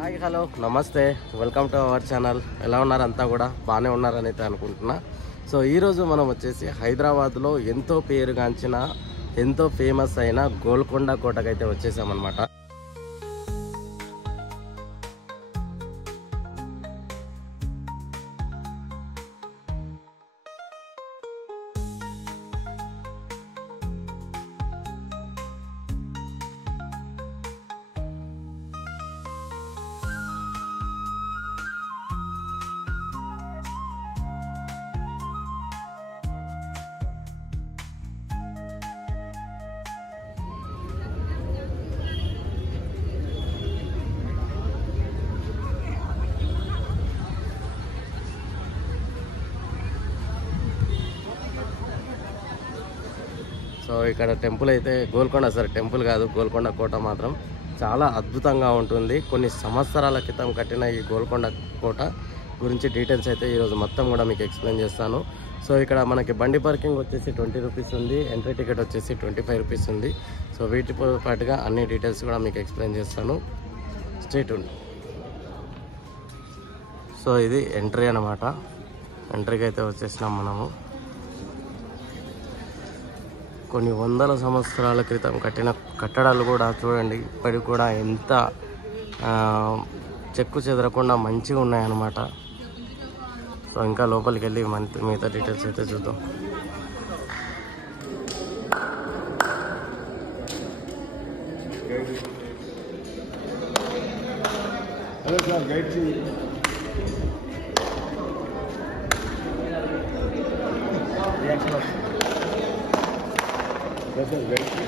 Hi hello నమస్తే welcome to our channel. ఎలా ఉన్నారు? అంతా కూడా బాగానే ఉన్నారని అయితే అనుకుంటున్నా. సో ఈరోజు మనం వచ్చేసి హైదరాబాద్లో ఎంతో పేరుగాంచిన ఎంతో ఫేమస్ అయిన గోల్కొండ కోటకైతే వచ్చేసామన్నమాట. సో ఇక్కడ టెంపుల్ అయితే గోల్కొండ, సరే టెంపుల్ కాదు, గోల్కొండ కోట మాత్రం చాలా అద్భుతంగా ఉంటుంది. కొన్ని సంవత్సరాల క్రితం కట్టిన ఈ గోల్కొండ కోట గురించి డీటెయిల్స్ అయితే ఈరోజు మొత్తం కూడా మీకు ఎక్స్ప్లెయిన్ చేస్తాను. సో ఇక్కడ మనకి బండి పార్కింగ్ వచ్చేసి 20 రూపీస్ ఉంది, ఎంట్రీ టికెట్ వచ్చేసి 25 రూపీస్ ఉంది. సో వీటితో పాటుగా అన్ని డీటెయిల్స్ కూడా మీకు ఎక్స్ప్లెయిన్ చేస్తాను. Stay tuned. సో ఇది ఎంట్రీ అన్నమాట. ఎంట్రీకి అయితే వచ్చేసినాం మనము. కొన్ని వందల సంవత్సరాల క్రితం కట్టిన కట్టడాలు కూడా చూడండి, ఇప్పటికి కూడా ఎంత చెక్కు చెదరకుండా మంచిగా ఉన్నాయన్నమాట. సో ఇంకా లోపలికి వెళ్ళి మిగతా డీటెయిల్స్ అయితే చూద్దాం. హలో సార్, గైడ్ చేయి. సార్ గైడ్ చేయి.